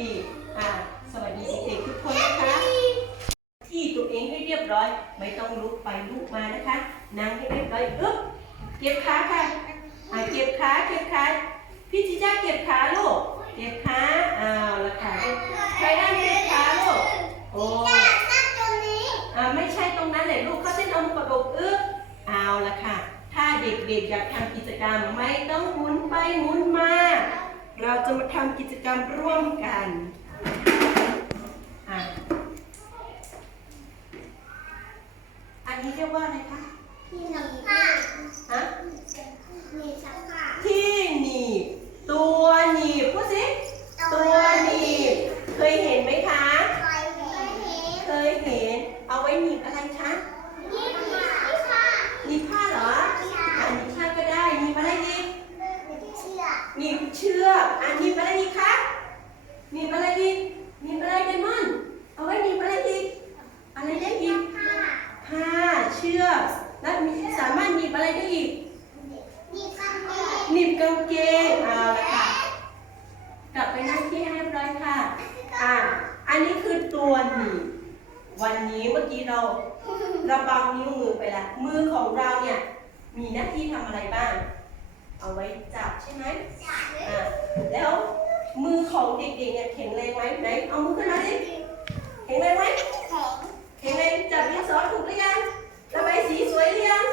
ปีอ่าสวัสดีเด็กๆทุกคนนะคะ ที่ตัวเองให้เรียบร้อย ไม่ต้องลุกไปลุกมานะคะ นั่งให้เรียบร้อยอึ๊บเก็บขาค่ะอ่าเก็บขาเก็บขาพี่จิจ้าเก็บขาลูก เก็บขาอ้าวละค่ะใครได้เก็บขาลูก โอ้อไม่ใช่ตรงนั้นแหละลูกเขาจะนเอามือประกบอึ๊บอ้าวละค่ะ ถ้าเด็กๆอยากทำกิจกรรมไม่ต้องหมุนไปหมุนมา เราจะมาทำกิจกรรมร่วมกันอะอันนี้เรียกว่าอะไรคะ ที่หนังผ้าฮะมีสักผ้าที่หนีบตัวหนีบพูดสิตัวหนีบเคยเห็นไหมคะ คอยเห็น เคยเห็น เอาไว้หนีบอะไรคะ นี่ผ้าผ้า หนีบผ้าเหรออันนี้ผ้าก็ได้หนีบอะไรอีก เชือก หนีบเชือกอันหนีบอะไรอีกคะหนีบอะไรอีกหนีบอะไรไดมอนด์เอาไว้หนีบอะไรอีก อะไรได้อีก ผ้า ผ้าเชือก แล้วมีสามารถหนีบอะไรได้อีกนี่กางเกงหนีบกางเกงเอาละค่ะ กลับไปนั่งที่ให้เรียบร้อยค่ะ อ่า อันนี้คือตัวหนีบวันนี้เมื่อกี้เราเราบังนิ้วมือไปแล้วมือของเราเนี่ย มีหน้าที่ทำอะไรบ้าง เอาไว้จับใช่ไหมอ่าแล้วมือของเด็กๆเนี่ยแข็งแรงไหมไหนเอามือขึ้นมาสิแข็งแรงไหมแข็งแรงจับดินสอถูกหรือยัง ระบายสีสวยหรือยัง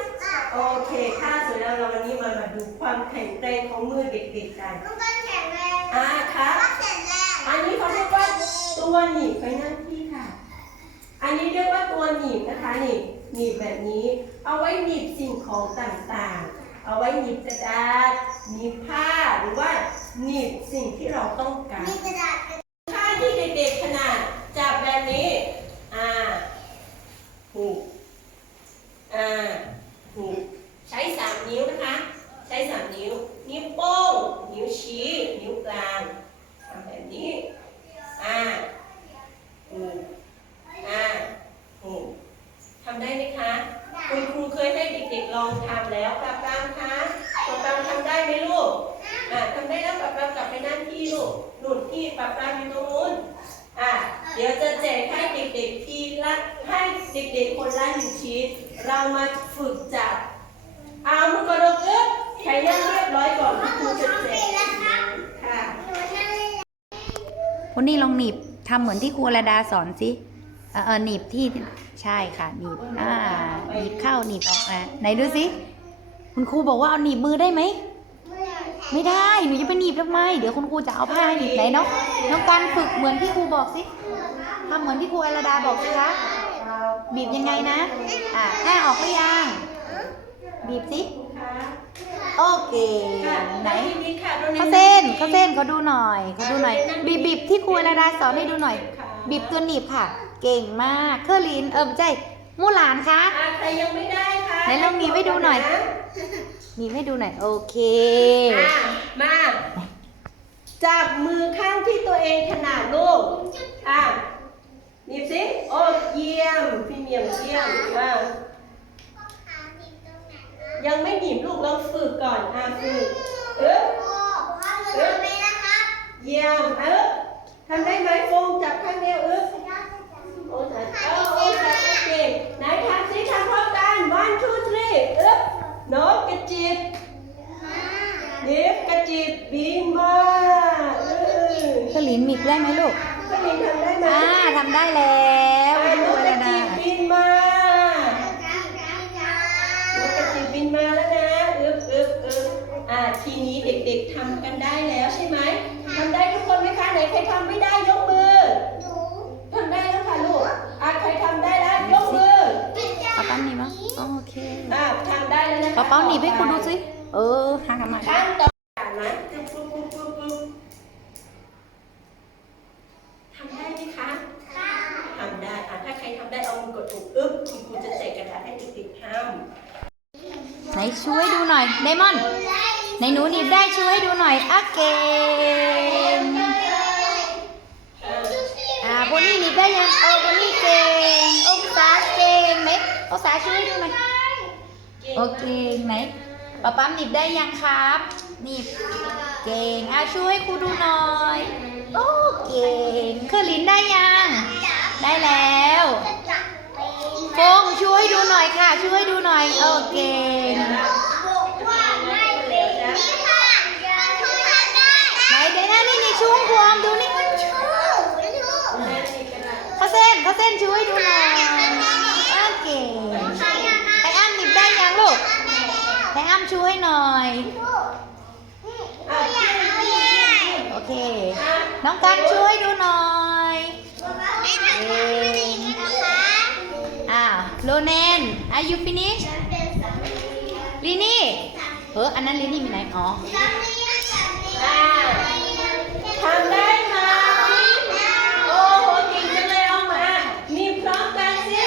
โอเคค่ะสวยแล้วเราวันนี้มามาดูความแข็งแรงของมือเด็กๆกันมันก็แข็งแรงอ่าครับก็แข็งแรงอันนี้เขาเรียกว่าตัวหนีบไปนั่งที่ค่ะ อันนี้เรียกว่าตัวหนีบนะคะนี่หนีบแบบนี้ เอาไว้หนีบสิ่งของต่างๆ เอาไว้หนีบกระดาษหนีบผ้าหรือว่าหนีบสิ่งที่เราต้องการมีกระดาษค่าที่เด็กๆขนาดจับแบบนี้ อ่าหูกอ่าหูกใช้สามนิ้วนะคะ ใช้สามนิ้ว นิ้วโป้ง นิ้วชี้ นิ้วกลางทำแบบนี้ อ่าหูอ่าหูทำได้ไหมคะ คุณครูเคยให้เด็กๆลองทำแล้วปรับตามคะปรับตามทำได้ไหมลูก อ่าทำได้แล้วปรับตามกลับไปนั่งที่ลูกหนุนที่ปรับตามอยู่ตรงนู้น อ่าเดี๋ยวจะแจกให้เด็กๆทีละให้เด็กๆคนละหนึ่งชิ้นเรามาฝึกจับเอามือกระดกเอ๊บใครนั่งเรียบร้อยก่อนที่ครูจะแจกค่ะ หนูนั่งเล่น คนนี้ลองหนีบทำเหมือนที่ครูระดาสอนสิเออเออหนีบที่ใช่ค่ะหนีบอ่าหนีบเข้าหนีบออกอะไหนดูสิคุณครูบอกว่าเอาหนีบมือได้ไหมไม่ได้หนูจะไปหนีบทำไมเดี๋ยวคุณครูจะเอาผ้าหนีบไหนเน้องน้องการฝึกเหมือนที่ครูบอกสิทำเหมือนที่ครูอรดาบอกสิคะบีบยังไงนะอะแค่ออกหรือยังบีบสิ โอเคค่ะไหนทีนี้ค่ะตรงเขาเส้นเขาเส้นเขาดูหน่อยเขาดูหน่อย บีบบีบที่ครูอรดาสอนให้ดูหน่อยค่ะบีบตัวหนีบค่ะ เก่งมากเคอร์ลินเออไม่ใช่มูหลานคะอ่าใครยังไม่ได้ค่ะไหนลองหนีบให้ดูหน่อยหนีบให้ดูหน่อยโอเค อะมาจับมือข้างที่ตัวเองถนัดลูกอะหนีบสิโอ้เยี่ยมพี่เมียมเยี่ยมอะ ขาหนีบตรงไหนนะ ยังไม่หนีบลูกลองฝึกก่อนอะฝึกเอ๊ะโอ้พ่อจะทำไหมนะครับเยี่ยมเอ๊ะทำได้ไหมโฟงจับข้างเดียวเอ๊ะโอ้จัดเออโอ้จัดโอเคไหนทำสิทำพร้อมกัน one two three เอ๊ะนกกระจิบเย็บกระจิบบินมาเออเคอร์ลินหนีบได้ไหมลูกก็ลินทำได้ไหมอ่าทำได้แล้ว อะน ครู ก อก ร ระ ดา จิบบินมา นกกระจิบบินมาแล้วนะอึ๊บอึ๊บอึ๊บอ่า ทีนี้เด็กๆทำกันได้แล้วใช่ไหมทำได้ทุกคนไหมคะไหนใครทำไม่ได้ยกมือทำได้แล้วค่ะลูกอ่าใครทำได้แล้วยกมือป้าป้าหนีบมั้งโอเคอ่าทำได้แล้วนะคะป้าป้าหนีบให้ครูดูสิเออหาทำไมขั้นตอนนะปึ๊บปึ๊บปึ๊บปึ๊บปึ๊บทำได้ไหมคะทำได้อะถ้าใครทำได้เอามือกดถูกอึ๊บคุณครูจะแจกกระดาษให้เด็กๆทำไหนช่วยดูหน่อยเดมอน ไหนหนูหนีบได้ช่วยให้ดูหน่อยอะเก่งอ่าบนี่หนีบได้ยังเออบนี่เก่งองศาเก่งไหนองศาช่วยให้ดูหน่อยโอเคไหนป๊าป๊าหนีบได้ยังครับหนีบเก่งอะช่วยให้ครูดูหน่อยโอ้เก่งเคอลิ้นได้ยัง ได้แล้วโฟงช่วยดูหน่อยค่ะ ช่วยดูหน่อยเอเก่งไหนเดี๋ยวนะนี่นี่ ช่วงพวงดูนี่เขาเส้นเขาเส้นช่วยดูหน่อยโอเคไอ้อันหนีบได้ยังลูกไอ้อ้ำชูให้หน่อย โอเค น้องกันช่วยดูหน่อยแม่นะคะอ้าวโลแนน are you finish ลีลินี่เอออันนั้นลินี่มีไหนอ๋อ สำลีสำลี อ่าทำได้ไหมโอ้โหเก่งจังเลยเอามามีพร้อมกันสิ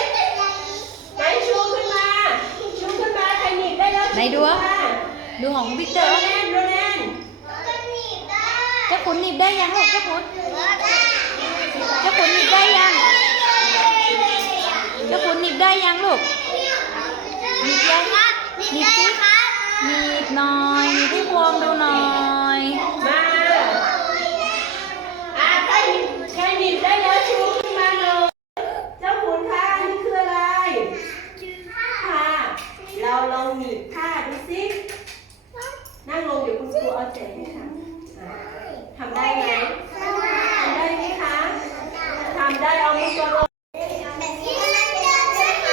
ไหนชูขึ้นมา ชูขึ้นมาใครหนีบได้แล้ว ไหนดูอะ ดูของ วิกเตโรอร์แนนโรแนนก็หนีบได้เจ้าขุนหนีบได้ยังลูกเจ้าขุนก็ได้เจ้าขุนหนีบได้ยังเจ้าขุนหนีบได้ยังลูกหนีบยังหนีบสิหนีบหน่อยหนีบพี่พวงดูหน่อยมาอะใครหนีบใครหนีบได้แล้วชูขึ้นมาหน่อยเจ้าขุนคะนี่คืออะไรผ้าเราลองหนีบผ้าดูสินั่งลงเดี๋ยวคุณครูเอาแจกให้ค่ะอะทำได้ไหมทำได้ไหมคะทำได้เอามือตัวลง แบบนี้มันเดินใช่ไหม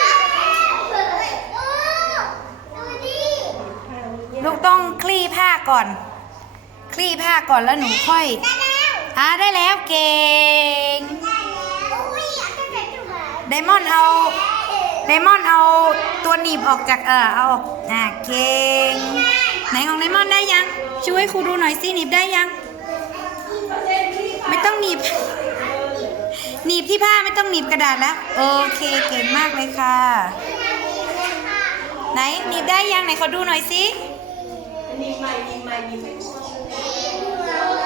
โอ้ดูดิ ลูกต้องคลี่ผ้าก่ อน คลี่ผ้าก่อนแล้วหนูค่อยได้แล้วอ่าได้แล้วเก่งอุ้ยอยากจะเป็นจุ๋มไดมอนด์เอาไดมอนด์เอาตัวหนีบออกจากเออเอาออกอ่าเก่งไหนของไดมอนด์ได้ยัง ช่วยครูดูหน่อยสิหนีบได้ยัง ไม่ต้องหนีบหนีบที่ผ้าไม่ต้องหนีบกระดาษแล้ว โอเคเก่งมากเลยค่ะ ไหนหนีบได้ยังไหนขอดูหน่อยสิ หนีบใหม่หนีบใหม่หนีบไม่พอ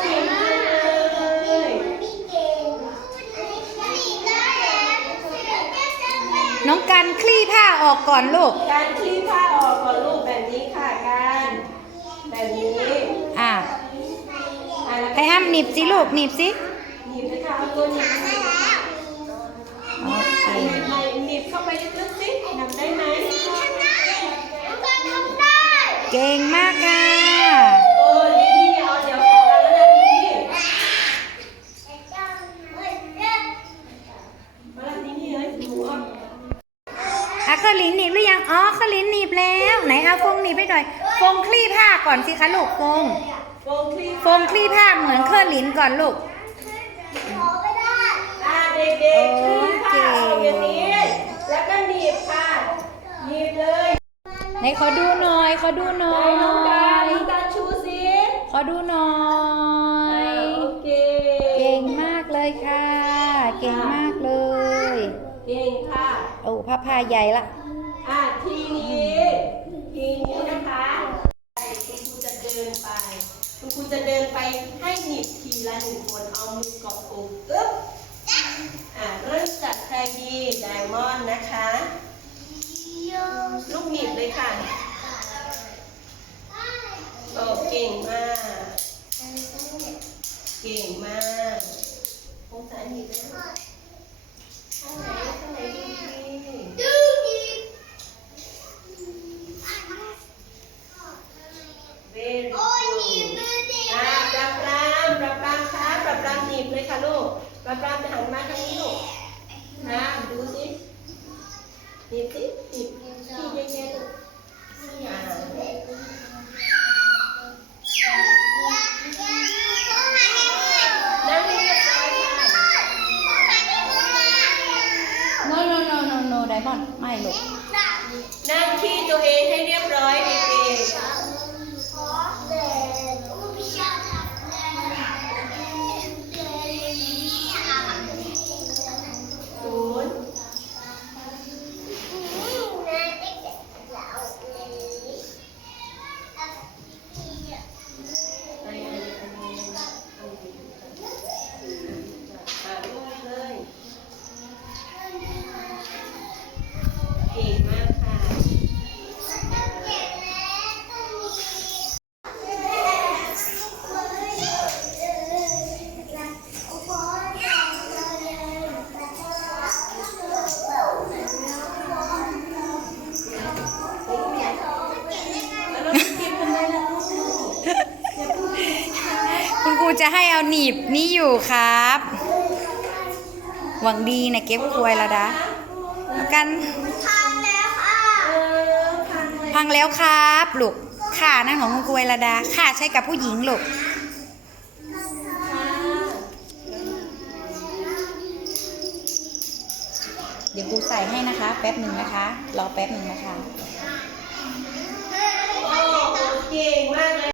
เก่งมากเลยน้องกันคลี่ผ้าออกก่อนลูก การคลี่ผ้าออกก่อนลูกแบบนี้ค่ะการแบบนี้อ่าอะแล้วให้อ้ำหนีบสิลูกหนีบสิหนีบนะคะเอาตัวหนีบมาโอเคหนีบใหม่หนีบเข้าไปลึกๆสิทำได้ไหม เก่งมากค่ะ โอ้ลิลลี่เอาเดี๋ยวขอกันแล้วนะลิลลี่มาแล้วลิลลี่เอ้ยหนูเอา อะข้าวหลินหนีบห รือยังอ๋อข้าวหลินหนีบแล้ว ไหนเอาฟงหนีบไปหน่อย ฟงคลี่ผ้าก่อนสิคะลูกฟงฟมคลี่ฟงคลี่ผ้าเหมือนเครื่องหลินก่อนลูกอ่าเด็กๆคลี่ผ้าออกอย่างนี้ แล้วก็หนีบค่ะหนีบเลยไหนขอดูหน่อยขอดูหน่อไหนน้องการยน้องการชูสิขอดูหน่อยโอเคเก่งมากเลยค่ะ เก่งมากเลย เก่งค่ะโอ้ผ้าผ้าใหญ่ละ ให้หนีบทีละหนึ่งคนเอามือเกาะอกอึ๊บอะเริ่มจากใครดีไดมอนด์นะคะ ลูกหนีบเลยค่ะโอ้เก่งมาก เก่งมากองศาหนีบเลยค่ะข้างไหนข้างไหนดี เวร โอ้ยหนีบ อ่ มือดิาปรับปรามปรับปรามคะปรับปรามหนีบเลยค่ะ ลู จะให้เอาหนีบนี่อยู่ครับ หวังดีนะเก็บควยแล้วนะเอากัน พังแล้วค่ะพังแล้วครับลูกขานั่นของคุณควยระดาค่ะใช้กับผู้หญิงลูกเดี๋ยวครูใส่ให้นะคะ แป๊บหนึ่งนะคะ รอแป๊บหนึ่งนะคะโอ้เก่งมากเลย